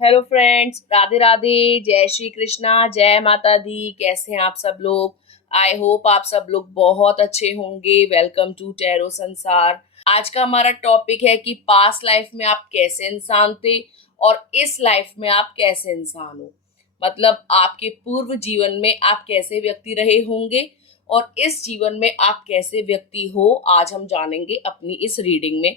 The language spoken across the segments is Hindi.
हेलो फ्रेंड्स, राधे राधे, जय श्री कृष्णा, जय माता दी। कैसे हैं आप सब लोग? आई होप आप सब लोग बहुत अच्छे होंगे। वेलकम टू टैरो संसार। आज का हमारा टॉपिक है कि पास्ट लाइफ में आप कैसे इंसान थे और इस लाइफ में आप कैसे इंसान हो। मतलब आपके पूर्व जीवन में आप कैसे व्यक्ति रहे होंगे और इस जीवन में आप कैसे व्यक्ति हो, आज हम जानेंगे अपनी इस रीडिंग में।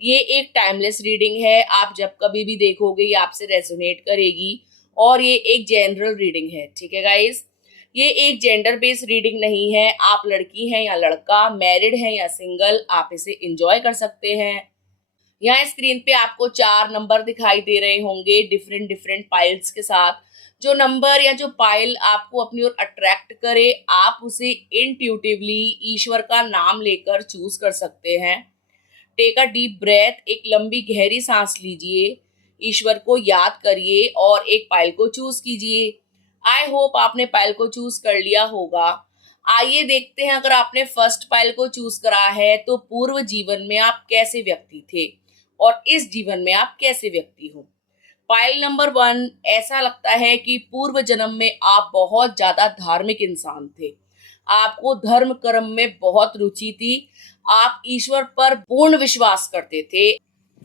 ये एक टाइमलेस रीडिंग है, आप जब कभी भी देखोगे ये आपसे रेजोनेट करेगी। और ये एक जनरल रीडिंग है, ठीक है गाइस। ये एक जेंडर बेस्ड रीडिंग नहीं है। आप लड़की हैं या लड़का, मैरिड हैं या सिंगल, आप इसे एंजॉय कर सकते हैं। यहाँ स्क्रीन पे आपको 4 नंबर दिखाई दे रहे होंगे डिफरेंट डिफरेंट पाइल्स के साथ। जो नंबर या जो पाइल आपको अपनी ओर अट्रैक्ट करे, आप उसे इंट्यूटिवली ईश्वर का नाम लेकर चूज कर सकते हैं। टेक अ डीप ब्रेथ, एक लंबी गहरी सांस लीजिए, ईश्वर को याद करिए और एक पाइल को चूज कीजिए। आई होप आपने पाइल को चूज कर लिया होगा। आइए देखते हैं, अगर आपने फर्स्ट पाइल को चूज करा है तो पूर्व जीवन में आप कैसे व्यक्ति थे और इस जीवन में आप कैसे व्यक्ति हो। पाइल नंबर 1, ऐसा लगता है कि पूर्व जन्म में आप बहुत ज्यादा धार्मिक इंसान थे। आपको धर्म कर्म में बहुत रुचि थी। आप ईश्वर पर पूर्ण विश्वास करते थे।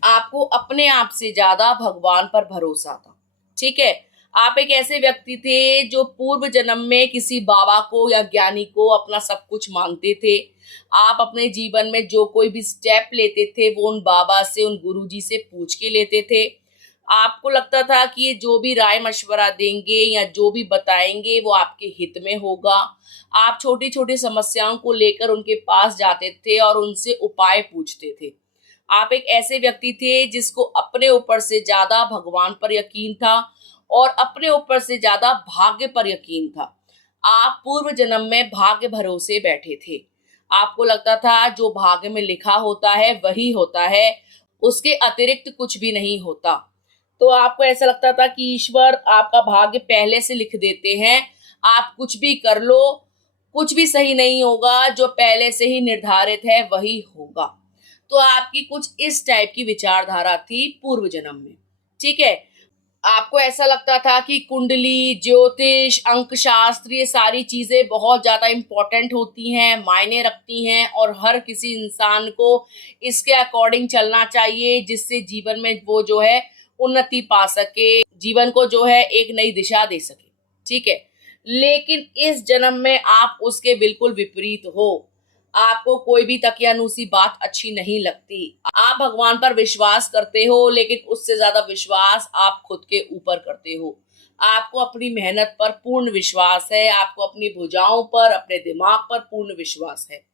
आपको अपने आप से ज्यादा भगवान पर भरोसा था, ठीक है। आप एक ऐसे व्यक्ति थे जो पूर्व जन्म में किसी बाबा को या ज्ञानी को अपना सब कुछ मानते थे। आप अपने जीवन में जो कोई भी स्टेप लेते थे वो उन बाबा से, उन गुरुजी से पूछ के लेते थे। आपको लगता था कि ये जो भी राय मशवरा देंगे या जो भी बताएंगे वो आपके हित में होगा। आप छोटी छोटी समस्याओं को लेकर उनके पास जाते थे और उनसे उपाय पूछते थे। आप एक ऐसे व्यक्ति थे जिसको अपने ऊपर से ज्यादा भगवान पर यकीन था और अपने ऊपर से ज्यादा भाग्य पर यकीन था। आप पूर्व जन्म में भाग्य भरोसे बैठे थे। आपको लगता था जो भाग्य में लिखा होता है वही होता है, उसके अतिरिक्त कुछ भी नहीं होता। तो आपको ऐसा लगता था कि ईश्वर आपका भाग्य पहले से लिख देते हैं, आप कुछ भी कर लो, कुछ भी सही नहीं होगा, जो पहले से ही निर्धारित है वही होगा। तो आपकी कुछ इस टाइप की विचारधारा थी पूर्व जन्म में, ठीक है। आपको ऐसा लगता था कि कुंडली, ज्योतिष, अंक शास्त्र, ये सारी चीजें बहुत ज्यादा इंपॉर्टेंट होती हैं, मायने रखती हैं और हर किसी इंसान को इसके अकॉर्डिंग चलना चाहिए, जिससे जीवन में वो जो है उन्नति पा सके, जीवन को जो है एक नई दिशा दे सके, ठीक है। लेकिन इस जन्म में आप उसके बिल्कुल विपरीत हो। आपको कोई भी तकियानुसी बात अच्छी नहीं लगती। आप भगवान पर विश्वास करते हो, लेकिन उससे ज्यादा विश्वास आप खुद के ऊपर करते हो। आपको अपनी मेहनत पर पूर्ण विश्वास है, आपको अपनी भुजाओं पर, अपने दिमाग पर पूर्ण विश्वास है।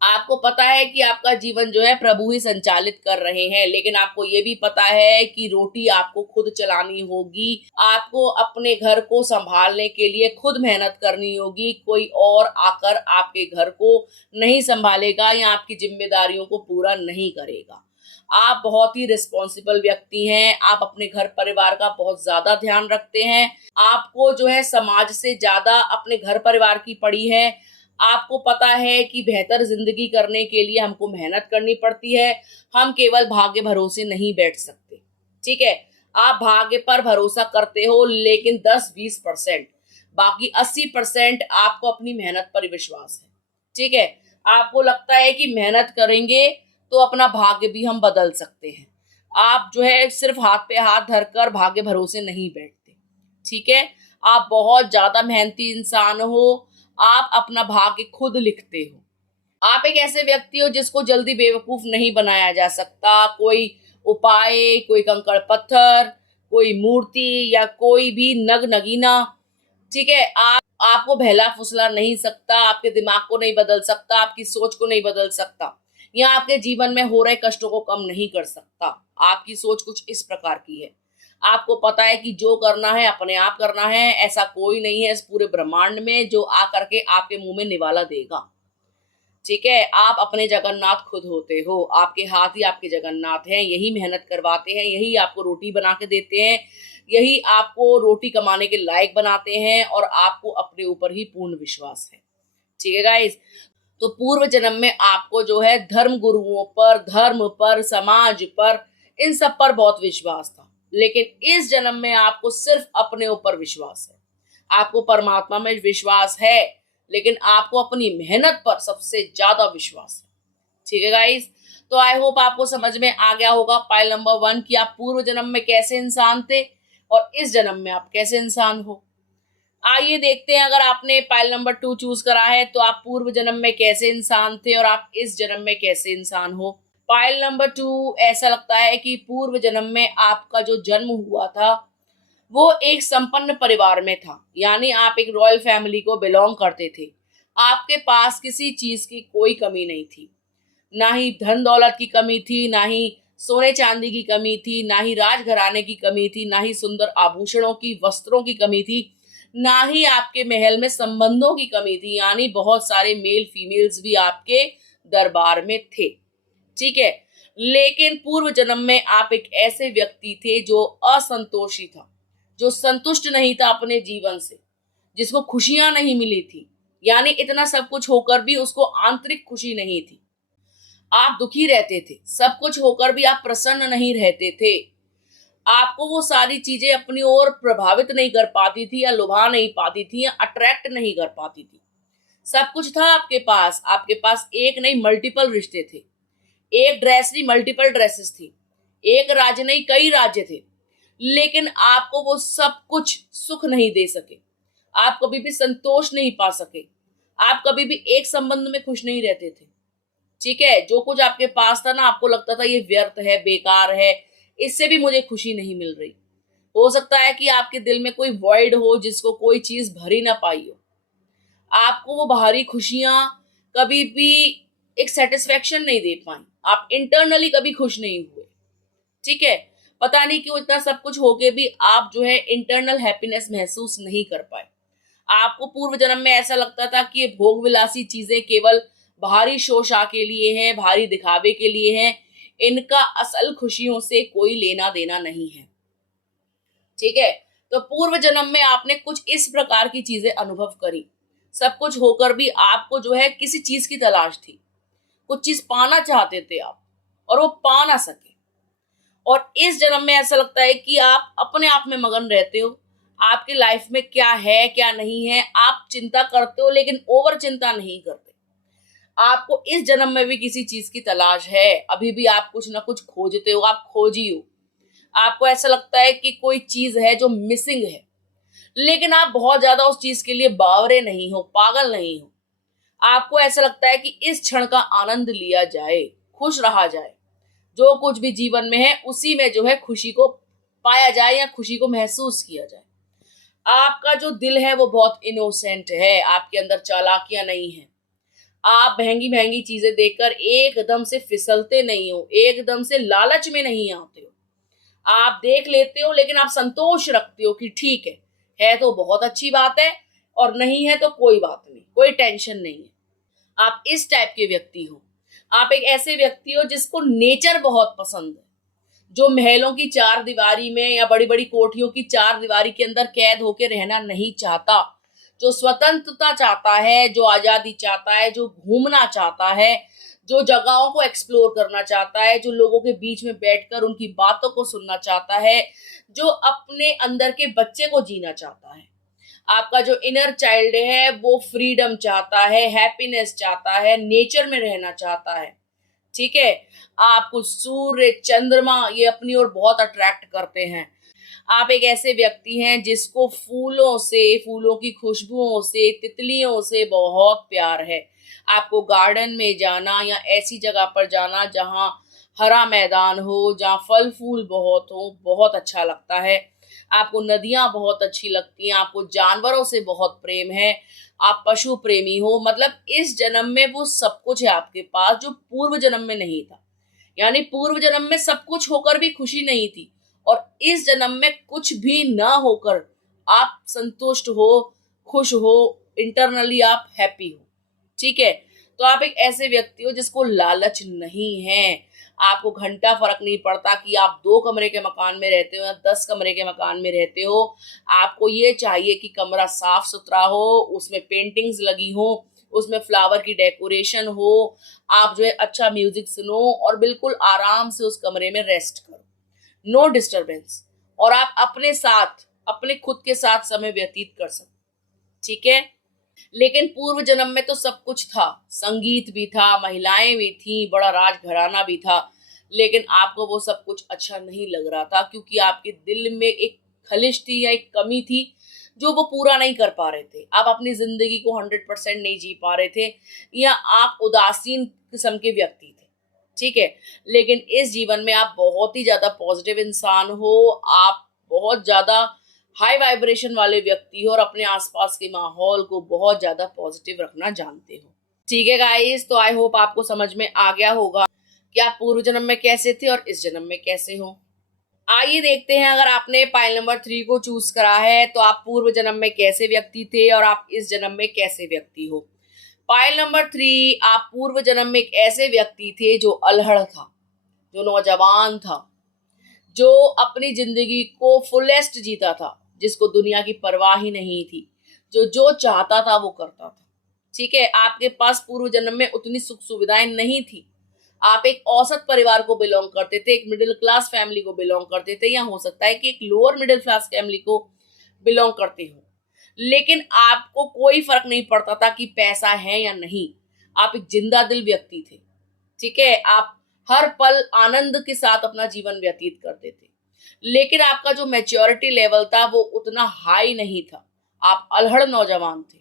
आपको पता है कि आपका जीवन जो है प्रभु ही संचालित कर रहे हैं, लेकिन आपको ये भी पता है कि रोटी आपको खुद चलानी होगी। आपको अपने घर को संभालने के लिए खुद मेहनत करनी होगी। कोई और आकर आपके घर को नहीं संभालेगा या आपकी जिम्मेदारियों को पूरा नहीं करेगा। आप बहुत ही रिस्पॉन्सिबल व्यक्ति हैं। आप अपने घर परिवार का बहुत ज्यादा ध्यान रखते हैं। आपको जो है समाज से ज्यादा अपने घर परिवार की पड़ी है। आपको पता है कि बेहतर जिंदगी करने के लिए हमको मेहनत करनी पड़ती है, हम केवल भाग्य भरोसे नहीं बैठ सकते, ठीक है। आप भाग्य पर भरोसा करते हो, लेकिन 10-20%, बाकी 80% आपको अपनी मेहनत पर विश्वास है, ठीक है। आपको लगता है कि मेहनत करेंगे तो अपना भाग्य भी हम बदल सकते हैं। आप जो है सिर्फ हाथ पे हाथ धरकर भाग्य भरोसे नहीं बैठते, ठीक है। आप बहुत ज्यादा मेहनती इंसान हो। आप अपना भाग्य खुद लिखते हो। आप एक ऐसे व्यक्ति हो जिसको जल्दी बेवकूफ नहीं बनाया जा सकता। कोई उपाय, कोई कंकड़ पत्थर, कोई मूर्ति या कोई भी नग नगीना, ठीक है, आपको बहला फुसला नहीं सकता, आपके दिमाग को नहीं बदल सकता, आपकी सोच को नहीं बदल सकता, या आपके जीवन में हो रहे कष्टों को कम नहीं कर सकता। आपकी सोच कुछ इस प्रकार की है। आपको पता है कि जो करना है अपने आप करना है। ऐसा कोई नहीं है इस पूरे ब्रह्मांड में जो आ करके आपके मुंह में निवाला देगा, ठीक है। आप अपने जगन्नाथ खुद होते हो। आपके हाथ ही आपके जगन्नाथ हैं। यही मेहनत करवाते हैं, यही आपको रोटी बना के देते हैं, यही आपको रोटी कमाने के लायक बनाते हैं और आपको अपने ऊपर ही पूर्ण विश्वास है, ठीक है गाइस। तो पूर्व जन्म में आपको जो है धर्म गुरुओं पर, धर्म पर, समाज पर, इन सब पर बहुत विश्वास था। लेकिन इस जन्म में आपको सिर्फ अपने ऊपर विश्वास है। आपको परमात्मा में विश्वास है, लेकिन आपको अपनी मेहनत पर सबसे ज्यादा विश्वास है। ठीक है गाइस, तो आई होप आपको समझ में आ गया होगा पाइल नंबर 1 कि आप पूर्व जन्म में कैसे इंसान थे और इस जन्म में आप कैसे इंसान हो। आइए देखते हैं, अगर आपने पाइल नंबर 2 चूज करा है तो आप पूर्व जन्म में कैसे इंसान थे और आप इस जन्म में कैसे इंसान हो। पाइल नंबर 2, ऐसा लगता है कि पूर्व जन्म में आपका जो जन्म हुआ था वो एक संपन्न परिवार में था, यानी आप एक रॉयल फैमिली को बिलोंग करते थे। आपके पास किसी चीज की कोई कमी नहीं थी, ना ही धन दौलत की कमी थी, ना ही सोने चांदी की कमी थी, ना ही राजघराने की कमी थी, ना ही सुंदर आभूषणों की वस्त्रों की कमी थी, ना ही आपके महल में संबंधों की कमी थी, यानी बहुत सारे मेल फीमेल्स भी आपके दरबार में थे। ठीक है, लेकिन पूर्व जन्म में आप एक ऐसे व्यक्ति थे जो असंतोषी था, जो संतुष्ट नहीं था अपने जीवन से, जिसको खुशियां नहीं मिली थी, यानी इतना सब कुछ होकर भी उसको आंतरिक खुशी नहीं थी। आप दुखी रहते थे, सब कुछ होकर भी आप प्रसन्न नहीं रहते थे। आपको वो सारी चीजें अपनी ओर प्रभावित नहीं कर पाती थी, या लुभा नहीं पाती थी, या अट्रैक्ट नहीं कर पाती थी। सब कुछ था आपके पास एक नहीं मल्टीपल रिश्ते थे, एक ड्रेस नहीं मल्टीपल ड्रेसेस थी, एक राज्य नहीं कई राज्य थे, लेकिन आपको वो सब कुछ सुख नहीं दे सके। आप कभी भी संतोष नहीं पा सके, आप कभी भी एक संबंध में खुश नहीं रहते थे। ठीक है, जो कुछ आपके पास था ना, आपको लगता था ये व्यर्थ है, बेकार है, इससे भी मुझे खुशी नहीं मिल रही। हो सकता है कि आपके दिल में कोई वॉइड हो जिसको कोई चीज भरी ना पाई हो। आपको वो बाहरी खुशियां कभी भी एक सेटिस्फेक्शन नहीं दे पाई, आप इंटरनली कभी खुश नहीं हुए। ठीक है, पता नहीं क्यों इतना सब कुछ होके भी आप जो है इंटरनल हैप्पीनेस महसूस नहीं कर पाए। आपको पूर्व जन्म में ऐसा लगता था कि ये भोग विलासी चीजें केवल बाहरी शोषा के लिए हैं, बाहरी दिखावे के लिए हैं, इनका असल खुशियों से कोई लेना देना नहीं है। ठीक है, तो पूर्व जन्म में आपने कुछ इस प्रकार की चीजें अनुभव करी। सब कुछ होकर भी आपको जो है किसी चीज की तलाश थी, कुछ चीज पाना चाहते थे आप, और वो पा ना सके। और इस जन्म में ऐसा लगता है कि आप अपने आप में मगन रहते हो, आपकी लाइफ में क्या है क्या नहीं है आप चिंता करते हो, लेकिन ओवर चिंता नहीं करते। आपको इस जन्म में भी किसी चीज की तलाश है, अभी भी आप कुछ ना कुछ खोजते हो, आप खोजी हो। आपको ऐसा लगता है कि कोई चीज है जो मिसिंग है, लेकिन आप बहुत ज्यादा उस चीज के लिए बावरे नहीं हो, पागल नहीं हो। आपको ऐसा लगता है कि इस क्षण का आनंद लिया जाए, खुश रहा जाए, जो कुछ भी जीवन में है उसी में जो है खुशी को पाया जाए या खुशी को महसूस किया जाए। आपका जो दिल है वो बहुत इनोसेंट है, आपके अंदर चालाकियां नहीं है। आप महंगी महंगी चीजें देखकर एकदम से फिसलते नहीं हो, एकदम से लालच में नहीं आते हो। आप देख लेते हो, लेकिन आप संतोष रखते हो कि ठीक है तो बहुत अच्छी बात है, और नहीं है तो कोई बात नहीं, कोई टेंशन नहीं है। आप इस टाइप के व्यक्ति हो। आप एक ऐसे व्यक्ति हो जिसको नेचर बहुत पसंद है, जो महलों की चार दीवारी में या बड़ी बड़ी कोठियों की चार दीवारी के अंदर कैद होकर रहना नहीं चाहता, जो स्वतंत्रता चाहता है, जो आजादी चाहता है, जो घूमना चाहता है, जो जगहों को एक्सप्लोर करना चाहता है, जो लोगों के बीच में बैठकर उनकी बातों को सुनना चाहता है, जो अपने अंदर के बच्चे को जीना चाहता है। आपका जो इनर चाइल्ड है वो फ्रीडम चाहता है, हैप्पीनेस चाहता है, नेचर में रहना चाहता है। ठीक है, आपको सूर्य चंद्रमा ये अपनी ओर बहुत अट्रैक्ट करते हैं। आप एक ऐसे व्यक्ति हैं जिसको फूलों से, फूलों की खुशबुओं से, तितलियों से बहुत प्यार है। आपको गार्डन में जाना या ऐसी जगह पर जाना जहाँ हरा मैदान हो, जहाँ फल फूल बहुत हो, बहुत अच्छा लगता है। आपको नदियां बहुत अच्छी लगती हैं, आपको जानवरों से बहुत प्रेम है, आप पशु प्रेमी हो। मतलब इस जन्म में वो सब कुछ है आपके पास जो पूर्व जन्म में नहीं था। यानी पूर्व जन्म में सब कुछ होकर भी खुशी नहीं थी, और इस जन्म में कुछ भी ना होकर आप संतुष्ट हो, खुश हो, इंटरनली आप हैप्पी हो। ठीक है, तो आप एक ऐसे व्यक्ति हो जिसको लालच नहीं है। आपको घंटा फर्क नहीं पड़ता कि आप 2 कमरे के मकान में रहते हो या 10 कमरे के मकान में रहते हो। आपको ये चाहिए कि कमरा साफ सुथरा हो, उसमें पेंटिंग्स लगी हो, उसमें फ्लावर की डेकोरेशन हो, आप जो है अच्छा म्यूजिक सुनो और बिल्कुल आराम से उस कमरे में रेस्ट करो, नो डिस्टरबेंस। और आप अपने साथ, अपने खुद के साथ समय व्यतीत कर सकते। ठीक है। लेकिन पूर्व जन्म में तो सब कुछ था, संगीत भी था, महिलाएं भी थी, बड़ा राजघराना भी था, लेकिन आपको वो सब कुछ अच्छा नहीं लग रहा था क्योंकि आपके दिल में एक खलिश थी या एक कमी थी जो वो पूरा नहीं कर पा रहे थे। आप अपनी जिंदगी को 100% नहीं जी पा रहे थे या आप उदासीन किस्म के व्यक्ति थे। ठीक है। लेकिन इस जीवन में आप बहुत ही ज्यादा पॉजिटिव इंसान हो, आप बहुत ज्यादा हाई वाइब्रेशन वाले व्यक्ति हो और अपने आसपास के माहौल को बहुत ज्यादा पॉजिटिव रखना जानते हो। ठीक है गाइस, तो आई होप आपको समझ में आ गया होगा कि आप पूर्व जन्म में कैसे थे और इस जन्म में कैसे हो। आइए देखते हैं, अगर आपने पाइल नंबर 3 को चूज करा है तो आप पूर्व जन्म में कैसे व्यक्ति थे और आप इस जन्म में कैसे व्यक्ति हो। पाइल नंबर 3, आप पूर्व जन्म में एक ऐसे व्यक्ति थे जो अल्हड़ था, जो नौजवान था, जो अपनी जिंदगी को फुलेस्ट जीता था, जिसको दुनिया की परवाह ही नहीं थी, जो जो चाहता था वो करता था। ठीक है। आपके पास पूर्व जन्म में उतनी सुख सुविधाएं नहीं थी। आप एक औसत परिवार को बिलोंग करते थे, एक मिडिल क्लास फैमिली को बिलोंग करते थे, या हो सकता है कि एक लोअर मिडिल क्लास फैमिली को बिलोंग करते हो। लेकिन आपको कोई फर्क नहीं पड़ता था कि पैसा है या नहीं। आप एक जिंदा दिल व्यक्ति थे। ठीक है। आप हर पल आनंद के साथ अपना जीवन व्यतीत करते थे। लेकिन आपका जो मैच्योरिटी लेवल था वो उतना हाई नहीं था। आप अल्हड़ नौजवान थे।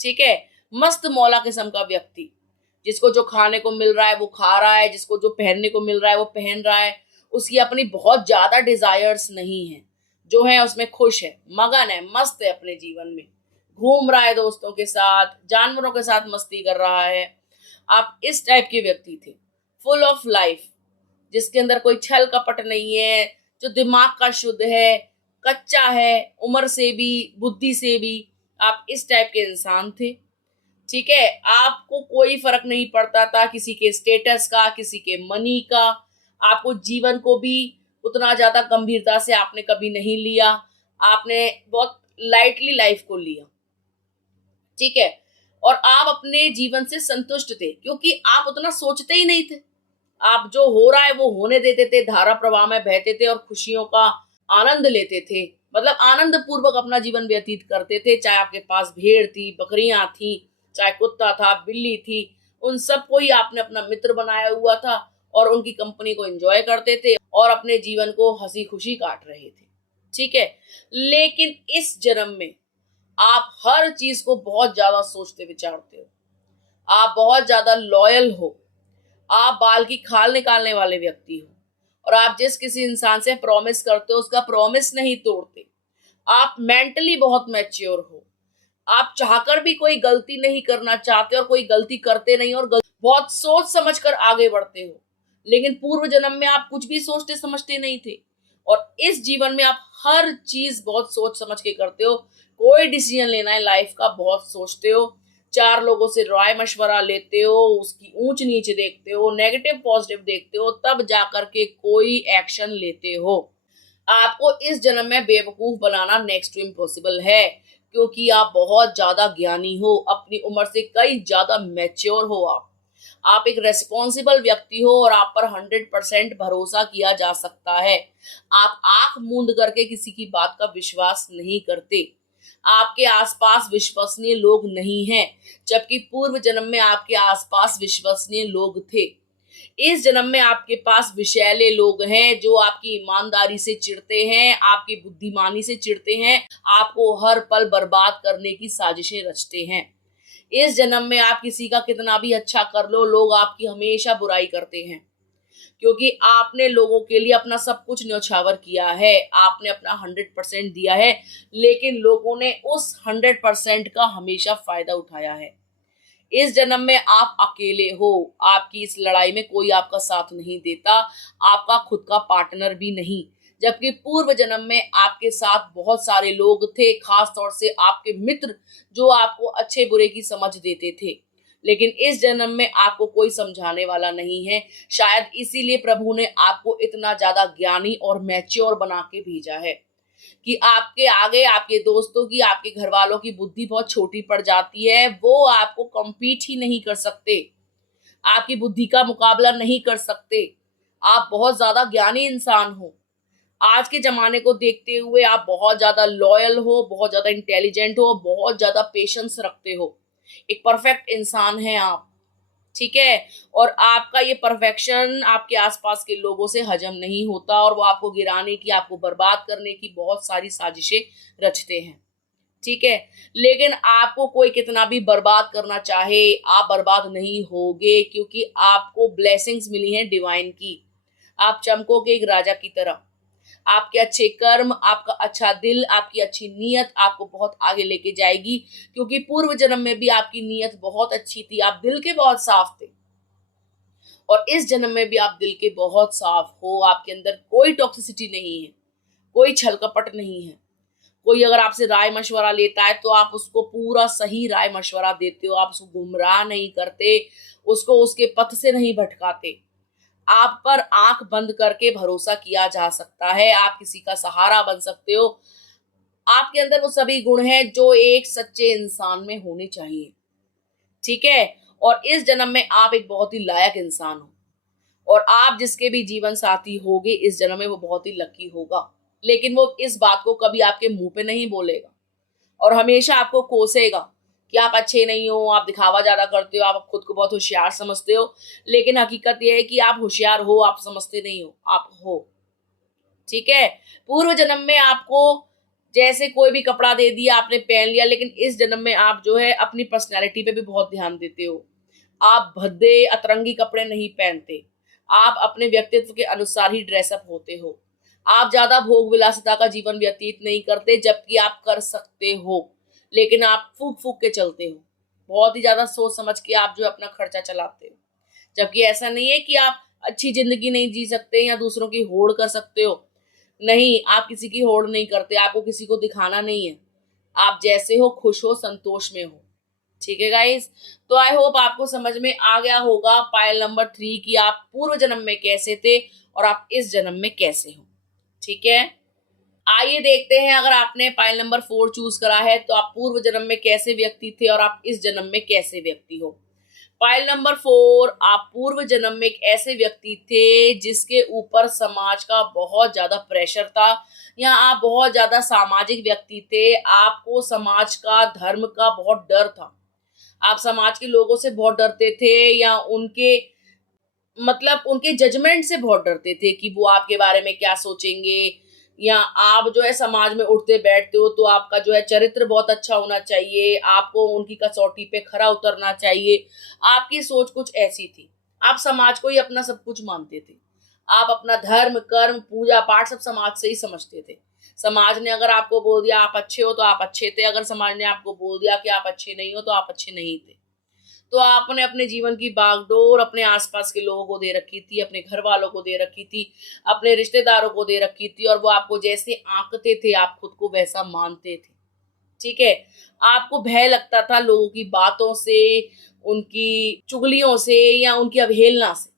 ठीक है। मस्त मौला किस्म का व्यक्ति, जिसको जो खाने को मिल रहा है वो खा रहा है, जिसको जो पहनने को मिल रहा है वो पहन रहा है, उसकी अपनी बहुत ज्यादा डिजायर्स नहीं है, जो है उसमें खुश है, मगन है, मस्त है, अपने जीवन में घूम रहा है, दोस्तों के साथ, जानवरों के साथ मस्ती कर रहा है। आप इस टाइप के व्यक्ति थे, फुल ऑफ लाइफ, जिसके अंदर कोई छल कपट नहीं है, जो दिमाग का शुद्ध है, कच्चा है, उम्र से भी बुद्धि से भी। आप इस टाइप के इंसान थे। ठीक है। आपको कोई फर्क नहीं पड़ता था किसी के स्टेटस का, किसी के मनी का। आपको जीवन को भी उतना ज्यादा गंभीरता से आपने कभी नहीं लिया। आपने बहुत लाइटली लाइफ को लिया। ठीक है। और आप अपने जीवन से संतुष्ट थे क्योंकि आप उतना सोचते ही नहीं थे। आप जो हो रहा है वो होने देते थे, धारा प्रवाह में बहते थे और खुशियों का आनंद लेते थे। मतलब आनंद पूर्वक अपना जीवन व्यतीत करते थे। चाहे आपके पास भेड़ थी, बकरियां थी, चाहे कुत्ता था, बिल्ली थी, उन सबको ही आपने अपना मित्र बनाया हुआ था और उनकी कंपनी को एंजॉय करते थे और अपने जीवन को हंसी खुशी काट रहे थे। ठीक है। लेकिन इस जन्म में आप हर चीज को बहुत ज्यादा सोचते विचारते हो। आप बहुत ज्यादा लॉयल हो। आप बाल की खाल निकालने वाले व्यक्ति हो और आप जिस किसी इंसान से प्रॉमिस करते हो उसका प्रॉमिस नहीं तोड़ते। आप मेंटली बहुत मैच्योर हो। आप चाहकर भी कोई गलती नहीं करना चाहते और कोई गलती करते नहीं और बहुत सोच समझकर आगे बढ़ते हो। लेकिन पूर्व जन्म में आप कुछ भी सोचते समझते नहीं थे और इस जीवन में आप हर चीज बहुत सोच समझ के करते हो। कोई डिसीजन लेना है लाइफ का बहुत सोचते हो, चार लोगों से राय मशवरा लेते हो, उसकी ऊंच नीच देखते हो, नेगेटिव पॉजिटिव देखते हो, तब जाकर के कोई एक्शन लेते हो। आपको इस जन्म में बेवकूफ बनाना नेक्स्ट टू इम्पॉसिबल है क्योंकि आप बहुत ज्यादा ज्ञानी हो, अपनी उम्र से कई ज्यादा मैच्योर हो। आप एक रेस्पॉन्सिबल व्यक्ति हो और आप पर 100% भरोसा किया जा सकता है। आप आंख मूंद करके किसी की बात का विश्वास नहीं करते। आपके आसपास विश्वसनीय लोग नहीं हैं, जबकि पूर्व जन्म में आपके आसपास विश्वसनीय लोग थे। इस जन्म में आपके पास विषैले लोग हैं जो आपकी ईमानदारी से चिढ़ते हैं, आपकी बुद्धिमानी से चिढ़ते हैं, आपको हर पल बर्बाद करने की साजिशें रचते हैं। इस जन्म में आप किसी का कितना भी अच्छा कर लो, लोग आपकी हमेशा बुराई करते हैं क्योंकि आपने लोगों के लिए अपना सब कुछ न्यौछावर किया है। आपने अपना 100% दिया है, लेकिन लोगों ने उस 100% का हमेशा फायदा उठाया है। इस जन्म में आप अकेले हो। आपकी इस लड़ाई में कोई आपका साथ नहीं देता, आपका खुद का पार्टनर भी नहीं। जबकि पूर्व जन्म में आपके साथ बहुत सारे लोग थे, खास तौर से आपके मित्र, जो आपको अच्छे बुरे की समझ देते थे। लेकिन इस जन्म में आपको कोई समझाने वाला नहीं है। शायद इसीलिए प्रभु ने आपको इतना ज्यादा ज्ञानी और मैच्योर बना के भेजा है कि आपके आगे आपके दोस्तों की, आपके घर वालों की बुद्धि बहुत छोटी पड़ जाती है। वो आपको कम्पीट ही नहीं कर सकते, आपकी बुद्धि का मुकाबला नहीं कर सकते। आप बहुत ज्यादा ज्ञानी इंसान हो। आज के ज़माने को देखते हुए आप बहुत ज़्यादा लॉयल हो, बहुत ज़्यादा इंटेलिजेंट हो, बहुत ज़्यादा पेशेंस रखते हो। एक परफेक्ट इंसान हैं आप, ठीक है? और आपका ये परफेक्शन आपके आस-पास के लोगों से हज़म नहीं होता और वो आपको गिराने की, आपको बर्बाद करने की बहुत सारी साजिशें रचते हैं, ठीक है? लेकिन आपको कोई कितना भी बर्बाद करना चाहे, आप बर्बाद नहीं होगे क्योंकि आपको ब्लेसिंग्स मिली हैं डिवाइन की। आप चमकोगे एक राजा की तरह। आपके अच्छे कर्म, आपका अच्छा दिल, आपकी अच्छी नीयत आपको बहुत आगे लेके जाएगी क्योंकि पूर्व जन्म में भी आपकी नीयत बहुत अच्छी थी, आप दिल के बहुत साफ थे और इस जन्म में भी आप दिल के बहुत साफ हो, आपके अंदर कोई टॉक्सिसिटी नहीं है, कोई छल कपट नहीं है। कोई अगर आपसे राय मशवरा लेता है तो आप उसको पूरा सही राय मशवरा देते हो, आप उसको गुमराह नहीं करते, उसको उसके पथ से नहीं भटकाते। आप पर आंख बंद करके भरोसा किया जा सकता है, आप किसी का सहारा बन सकते हो। आपके अंदर वो सभी गुण हैं जो एक सच्चे इंसान में होने चाहिए, ठीक है? और इस जन्म में आप एक बहुत ही लायक इंसान हो और आप जिसके भी जीवन साथी होगे इस जन्म में वो बहुत ही लकी होगा। लेकिन वो इस बात को कभी आपके मुंह पे नहीं बोलेगा और हमेशा आपको कोसेगा कि आप अच्छे नहीं हो, आप दिखावा ज़्यादा करते हो, आप खुद को बहुत होशियार समझते हो। लेकिन हकीकत ये है कि आप होशियार हो, आप समझते नहीं हो, आप हो, ठीक है? पूर्व जन्म में आपको जैसे कोई भी कपड़ा दे दिया, आपने पहन लिया, लेकिन इस जन्म में आप जो है अपनी पर्सनैलिटी पे भी बहुत ध्यान देते हो। आप भद्दे, अतरंगी कपड़े नहीं पहनते। आप अपने व्यक्तित्व के अनुसार ही ड्रेसअप होते हो। आप ज़्यादा भोग विलासिता का जीवन व्यतीत नहीं करते, जबकि आप कर सकते हो, लेकिन आप फूँक-फूँक के चलते हो। बहुत ही ज़्यादा सोच समझ के आप जो है अपना खर्चा चलाते हो। जबकि ऐसा नहीं है कि आप अच्छी ज़िंदगी नहीं जी सकते या दूसरों की होड़ कर सकते हो। नहीं, आप किसी की होड़ नहीं करते, आपको किसी को दिखाना नहीं है। आप जैसे हो, खुश हो, संतोष में हो। ठीक है गाइस? तो आई होप आपको समझ में आ गया होगा पायल नंबर 3 कि आप पूर्व जन्म में कैसे थे और आप इस जन्म में कैसे हो। ठीक है? आइए देखते हैं अगर आपने पाइल नंबर 4 चूज करा है तो आप पूर्व जन्म में कैसे व्यक्ति थे और आप इस जन्म में कैसे व्यक्ति हो। पाइल नंबर 4 आप पूर्व जन्म में एक ऐसे व्यक्ति थे जिसके ऊपर समाज का बहुत ज्यादा प्रेशर था या आप बहुत ज्यादा सामाजिक व्यक्ति थे, आपको समाज का, धर्म का बहुत डर था। आप समाज के लोगों से बहुत डरते थे या उनके मतलब उनके जजमेंट से बहुत डरते थे कि वो आपके बारे में क्या सोचेंगे या आप जो है समाज में उठते बैठते हो तो आपका जो है चरित्र बहुत अच्छा होना चाहिए, आपको उनकी कसौटी पे खरा उतरना चाहिए। आपकी सोच कुछ ऐसी थी, आप समाज को ही अपना सब कुछ मानते थे। आप अपना धर्म, कर्म, पूजा पाठ सब समाज से ही समझते थे। समाज ने अगर आपको बोल दिया आप अच्छे हो तो आप अच्छे थे, अगर समाज ने आपको बोल दिया कि आप अच्छे नहीं हो तो आप अच्छे नहीं थे। तो आपने अपने जीवन की बागडोर अपने आसपास के लोगों को दे रखी थी, अपने घर वालों को दे रखी थी, अपने रिश्तेदारों को दे रखी थी और वो आपको जैसे आंकते थे आप खुद को वैसा मानते थे। ठीक है? आपको भय लगता था लोगों की बातों से, उनकी चुगलियों से या उनकी अवहेलना से।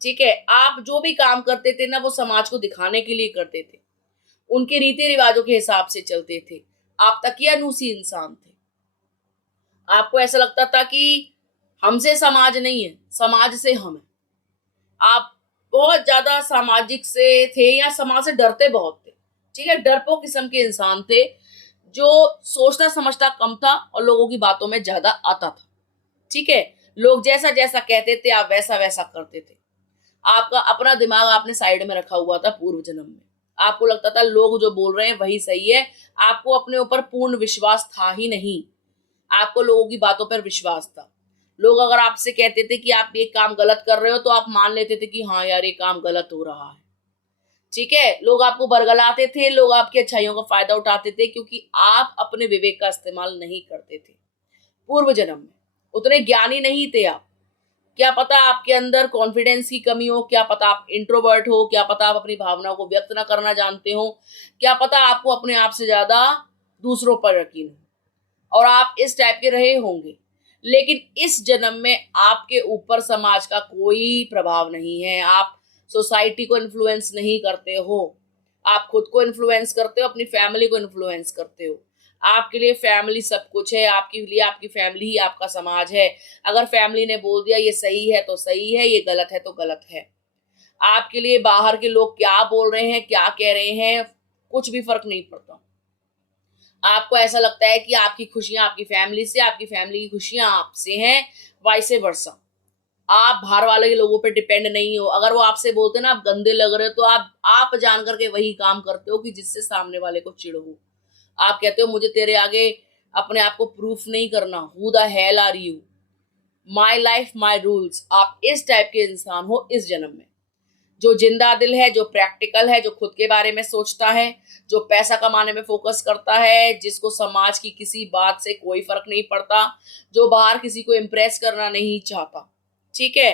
ठीक है? आप जो भी काम करते थे ना वो समाज को दिखाने के लिए करते थे। उनके रीति रिवाजों के हिसाब से चलते थे। आप तकियानूसी इंसान थे। आपको ऐसा लगता था कि हमसे समाज नहीं है, समाज से हम हैं। आप बहुत ज़्यादा सामाजिक से थे या समाज से डरते बहुत थे, ठीक है? डरपोक किस्म के इंसान थे, जो सोचता समझता कम था और लोगों की बातों में ज़्यादा आता था, ठीक है? लोग जैसा-जैसा कहते थे, आप वैसा-वैसा करते थे। आपका अपना दिमाग आपने साइड में रखा हुआ था पूर्व जन्म में। आपको लगता था लोग जो बोल रहे हैं वही सही है, आपको अपने ऊपर पूर्ण विश्वास था ही नहीं। आपको लोगों की बातों पर विश्वास था। लोग अगर आपसे कहते थे कि आप ये काम गलत कर रहे हो तो आप मान लेते थे कि हाँ यार ये काम गलत हो रहा है। ठीक है? लोग आपको बरगलाते थे, लोग आपकी अच्छाइयों का फायदा उठाते थे क्योंकि आप अपने विवेक का इस्तेमाल नहीं करते थे। पूर्व जन्म में उतने ज्ञानी नहीं थे आप। क्या पता आपके अंदर कॉन्फिडेंस की कमी हो, क्या पता आप इंट्रोवर्ट हो, क्या पता आप अपनी भावनाओं को व्यक्त ना करना जानते हो, क्या पता आपको अपने आप से ज्यादा दूसरों पर यकीन हो। और आप इस टाइप के रहे होंगे, लेकिन इस जन्म में आपके ऊपर समाज का कोई प्रभाव नहीं है। आप सोसाइटी को इन्फ्लुएंस नहीं करते हो, आप खुद को इन्फ्लुएंस करते हो, अपनी फैमिली को इन्फ्लुएंस करते हो। आपके लिए फैमिली सब कुछ है, आपके लिए आपकी फैमिली ही आपका समाज है। अगर फैमिली ने बोल दिया ये सही है तो सही है, ये गलत है तो गलत है। आपके लिए बाहर के लोग क्या बोल रहे हैं, क्या कह रहे हैं, कुछ भी फर्क नहीं पड़ता। आपको ऐसा लगता है कि आपकी खुशियां आपकी फैमिली से, आपकी फैमिली की खुशियां आपसे हैं, वाइसे वर्सा। आप बाहर वाले लोगों पे डिपेंड नहीं हो। अगर वो आपसे बोलते हैं ना आप गंदे लग रहे हो, तो आप जान करके वही काम करते हो कि जिससे सामने वाले को चिढ़ हो। आप कहते हो मुझे तेरे आगे अपने आप को प्रूफ नहीं करना, who the hell are you, my life my rules. आप इस टाइप के इंसान हो इस जन्म में, जो जिंदा दिल है, जो प्रैक्टिकल है, जो खुद के बारे में सोचता है, जो पैसा कमाने में फोकस करता है, जिसको समाज की किसी बात से कोई फर्क नहीं पड़ता, जो बाहर किसी को इम्प्रेस करना नहीं चाहता। ठीक है,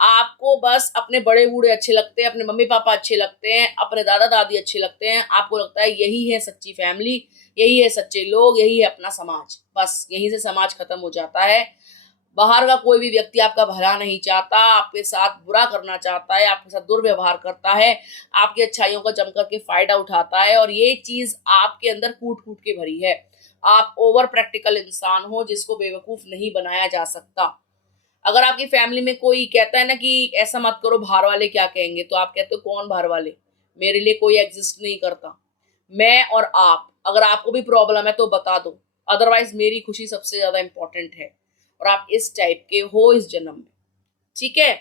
आपको बस अपने बड़े बूढ़े अच्छे लगते हैं, अपने मम्मी पापा अच्छे लगते हैं, अपने दादा दादी अच्छे लगते हैं। आपको लगता है यही है सच्ची फैमिली, यही है सच्चे लोग, यही है अपना समाज। बस यहीं से समाज खत्म हो जाता है। बाहर का कोई भी व्यक्ति आपका भला नहीं चाहता, आपके साथ बुरा करना चाहता है, आपके साथ दुर्व्यवहार करता है, आपकी अच्छाइयों का जम करके फायदा उठाता है, और ये चीज आपके अंदर कूट कूट के भरी है। आप ओवर प्रैक्टिकल इंसान हो जिसको बेवकूफ नहीं बनाया जा सकता। अगर आपकी फैमिली में कोई कहता है ना कि ऐसा मत करो बाहर वाले क्या कहेंगे, तो आप कहते हो कौन बाहर वाले, मेरे लिए कोई एग्जिस्ट नहीं करता। मैं और आप, अगर आपको भी प्रॉब्लम है तो बता दो, अदरवाइज मेरी खुशी सबसे ज्यादा इंपॉर्टेंट है। और आप इस टाइप के हो इस जन्म में। ठीक है,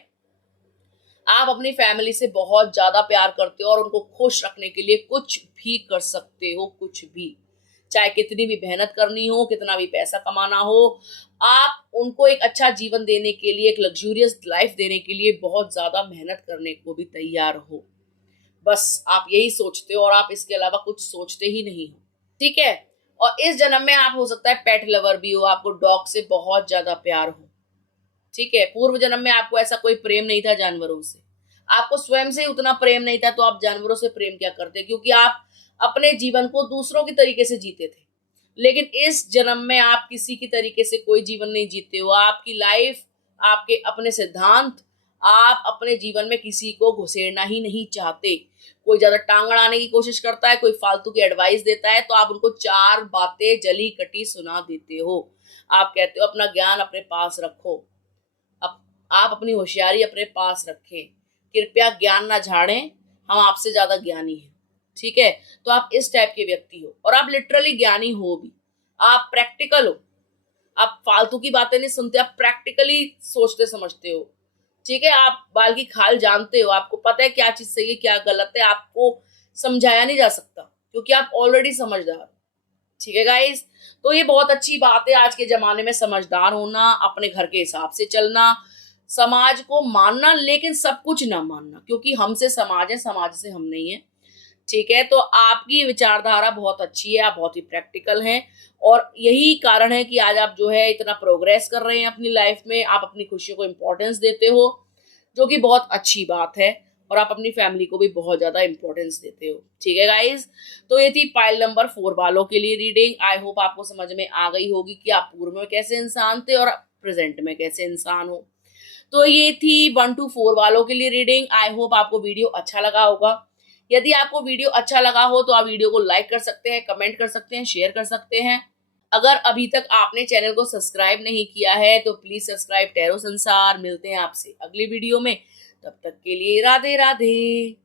आप अपनी फैमिली से बहुत ज्यादा प्यार करते हो और उनको खुश रखने के लिए कुछ भी कर सकते हो, कुछ भी, चाहे कितनी भी मेहनत करनी हो, कितना भी पैसा कमाना हो। आप उनको एक अच्छा जीवन देने के लिए, एक लग्जूरियस लाइफ देने के लिए बहुत ज्यादा मेहनत करने को भी तैयार हो। बस आप यही सोचते हो और आप इसके अलावा कुछ सोचते ही नहीं हो। ठीक है, और इस जन्म में आप हो सकता है पेट लवर भी हो, आपको डॉग से बहुत ज्यादा प्यार हो। ठीक है, पूर्व जन्म में आपको ऐसा कोई प्रेम नहीं था जानवरों से, आपको स्वयं से ही उतना प्रेम नहीं था, तो आप जानवरों से प्रेम क्या करते, क्योंकि आप अपने जीवन को दूसरों की तरीके से जीते थे। लेकिन इस जन्म में आप किसी की तरीके से कोई जीवन नहीं जीते हो। आपकी लाइफ, आपके अपने सिद्धांत, आप अपने जीवन में किसी को घुसेड़ना ही नहीं चाहते। कोई ज्यादा टांग अड़ाने की कोशिश करता है, कोई फालतू की एडवाइस देता है, तो आप उनको चार बातें जली कटी सुना देते हो। आप कहते हो अपना ज्ञान अपने पास रखो, आप अपनी होशियारी अपने पास रखें, कृपया ज्ञान ना झाड़ें, हम आपसे ज्यादा ज्ञानी हैं। ठीक है, तो आप इस टाइप के व्यक्ति हो, और आप लिटरली ज्ञानी हो भी। आप प्रैक्टिकल हो, आप फालतू की बातें नहीं सुनते, आप प्रैक्टिकली सोचते समझते हो। ठीक है, आप बाल की खाल जानते हो, आपको पता है क्या चीज सही है क्या गलत है, आपको समझाया नहीं जा सकता क्योंकि आप ऑलरेडी समझदार हो। ठीक है गाइस, तो ये बहुत अच्छी बात है आज के जमाने में समझदार होना, अपने घर के हिसाब से चलना, समाज को मानना लेकिन सब कुछ ना मानना, क्योंकि हमसे समाज है, समाज से हम नहीं है। ठीक है, तो आपकी विचारधारा बहुत अच्छी है, आप बहुत ही प्रैक्टिकल हैं, और यही कारण है कि आज आप जो है इतना प्रोग्रेस कर रहे हैं अपनी लाइफ में। आप अपनी खुशियों को इम्पोर्टेंस देते हो, जो कि बहुत अच्छी बात है, और आप अपनी फैमिली को भी बहुत ज्यादा इंपॉर्टेंस देते हो। ठीक है गाइज, तो ये थी पाइल नंबर 4 वालों के लिए रीडिंग। आई होप आपको समझ में आ गई होगी कि आप पूर्व में कैसे इंसान थे और प्रेजेंट में कैसे इंसान हो। तो ये थी 1 to 4 वालों के लिए रीडिंग। आई होप आपको वीडियो अच्छा लगा होगा। यदि आपको वीडियो अच्छा लगा हो तो आप वीडियो को लाइक कर सकते हैं, कमेंट कर सकते हैं, शेयर कर सकते हैं। अगर अभी तक आपने चैनल को सब्सक्राइब नहीं किया है तो प्लीज सब्सक्राइब टैरो संसार। मिलते हैं आपसे अगली वीडियो में, तब तक के लिए राधे राधे।